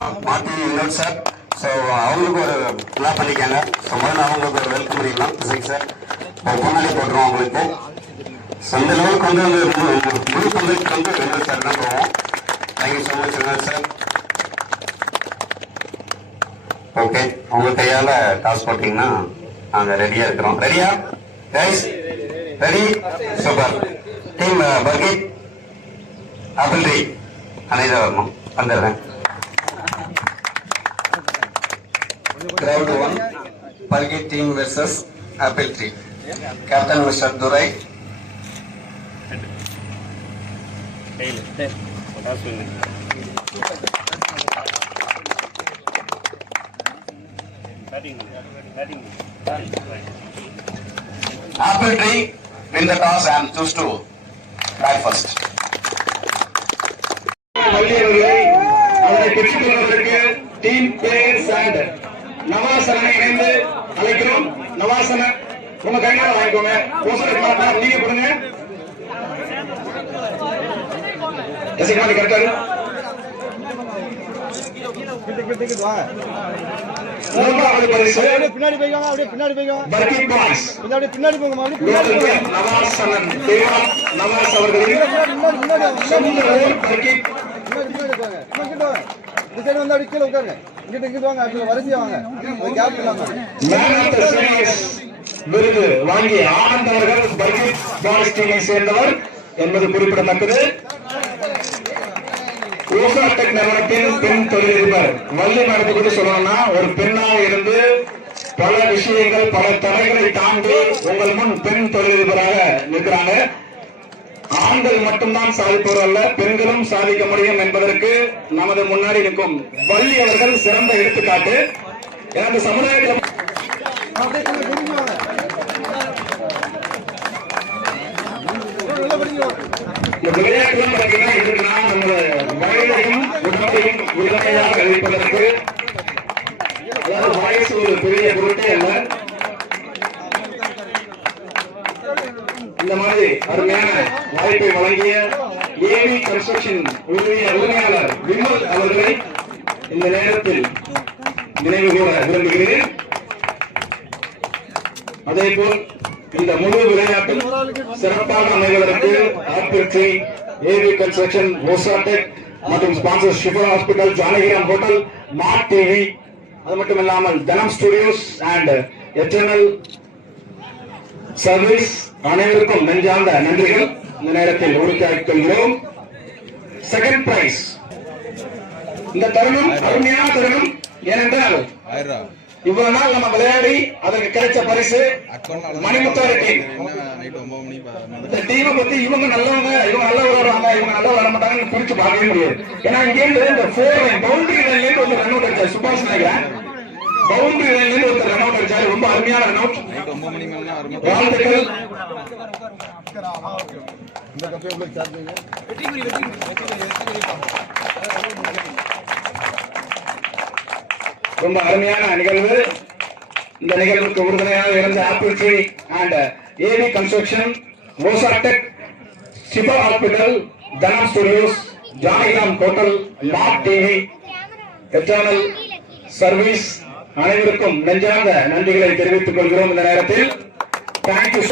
மாத்தி Vinod sir. So அவங்களுக்கு ஒரு நல்லா பண்ணிக்காங்க. ஸோ முதல்ல அவங்களுக்கு ஒரு வெல்கம் பண்ணிக்கலாம் சரிங்க சார் ஒரு பொன்னாடி போட்டுருவோம் அவங்களுக்கு. ஸோ அந்த லெவலுக்கு வந்து அந்த மு- முழு பந்தயத்துக்கு வந்து வினோத் சார் தான் போவோம் thank you so much Vinoth sir okay உங்க கையால டாஸ் போட்டீங்கன்னா நாங்க ரெடியா இருக்கிறோம். ரெடியா கைஸ் ரெடி சூப்பர் டீம் பர்கிட் ஆப்பிள் ட்ரீ அனைதா வரணும் வந்துடுறேன். Crowd one, Palgi team versus Apple Tree. Captain Mr. Durai, Apple tree win the toss and choose to bat first. பள்ளியவர்களை அவரை பெற்றுக் கொள்வதற்கு டீம் பிளேயர்ஸ் அண்ட் நவாசனை இணைந்து அழைக்கிறோம். நவாசன உங்க கையால வாங்கிக்கோங்க. நீங்க கொடுங்க எசைக்காண்டி கரெக்டாரு மூன்றாவது பரிசு அப்படியே பின்னாடி போய்க்காங்க அப்படியே பின்னாடி போய்க்காங்க பர்கி பாய்ஸ். பின்னாடி போங்க அப்படியே பின்னாடி நவாசனன் தேவா நவாஸ் அவர்களின் முன்னாடி சொந்த ஊர் பர்கி. இந்த சைடு வந்து அப்படியே கீழே உட்காருங்க இங்கிட்ட இங்கிட்டு வாங்க அப்படியே வரிசையா வாங்க. ஒரு கேப் இல்லாம. விருது வாங்கிய ஆனந்த் அவர்கள் பர்கிட் பாய்ஸ் டீமை சேர்ந்தவர் என்பது குறிப்பிடத்தக்கது. ஓசாடெக் நிறுவனத்தின் பெண் தொழிலதிபர் வள்ளி மரத்தை பற்றி சொல்லணும்னா ஒரு பெண்ணாக இருந்து பல விஷயங்கள் பல தடைகளை தாண்டி உங்கள் முன் பெண் தொழிலதிபராக நிற்கிறாங்க. ஆண்கள் மட்டும்தான் சாதிப்பவர் அல்ல பெண்களும் சாதிக்க முடியும் என்பதற்கு நமது முன்னாடி இருக்கும் வள்ளி அவர்கள் சிறந்த எடுத்துக்காட்டு. எனக்கு சமுதாயத்தில் இந்த விளையாட்டுலாம் பார்த்தீங்கன்னா இதுனா நம்ம வயதையும் உடம்பையும் உரிமையாக கழிப்பதற்கு அதாவது வயசு ஒரு பெரிய பொருட்டே அல்ல அருமையான வாய்ப்பை வழங்கிய ஏவி கன்ஸ்ட்ரக்ஷன் உரிமையாளர் விமல் அவர்களை இந்த நேரத்தில் நினைவு கூற விரும்புகிறேன். அதே போல் இந்த முழு விளையாட்டில் சிறப்பாக அமைவதற்கு ஆப்பிர்ச்சி ஏவி கன்ஸ்ட்ரக்ஷன் ஓசாடெக் மற்றும் sponsor Schiffer hospital Janakiram hotel mart TV அது மட்டும் இல்லாமல் தனம் ஸ்டுடியோஸ் அண்ட் எட்டர்னல் சர்வீஸ் அனைவருக்கும் நெஞ்சார்ந்த நன்றிகள். இந்த நேரத்தில் உறுதியாக்கிக் கொள்கிறோம் செகண்ட் பிரைஸ் இந்த தருணம் அருமையான தருணம். ஏனென்றால் இவ்வளவு நாள் நம்ம விளையாடி அதற்கு கிடைச்ச பரிசு மணிமுத்தாறு டீம். இந்த டீமை பத்தி இவங்க நல்லவங்க இவங்க நல்லா விளையாடுவாங்க இவங்க நல்லா விளையாட மாட்டாங்கன்னு பிரிச்சு பார்க்கவே முடியாது. ஏன்னா இங்க இந்த ஃபோர் லைன் பவுண்டரி லைன்ல இருந்து ஒரு ரன் அவுட் சுபாஷ் நினைக்கிறேன் பவுண்டரி லைன்ல ரொம்ப அருமையான ரன் வாழ்த்துக்கள். ரொம்ப அருமையான நிகழ்வு. இந்த நிகழ்வுக்கு உறுதுணையாக இருந்த apple tree and AV construction ஓசாடெக் Sipa hospital Dhanam studios Janakiram hotel mart TV eternal service அனைவருக்கும் நெஞ்சார்ந்த நன்றிகளை தெரிவித்துக் கொள்கிறோம் இந்த நேரத்தில். தேங்க்யூ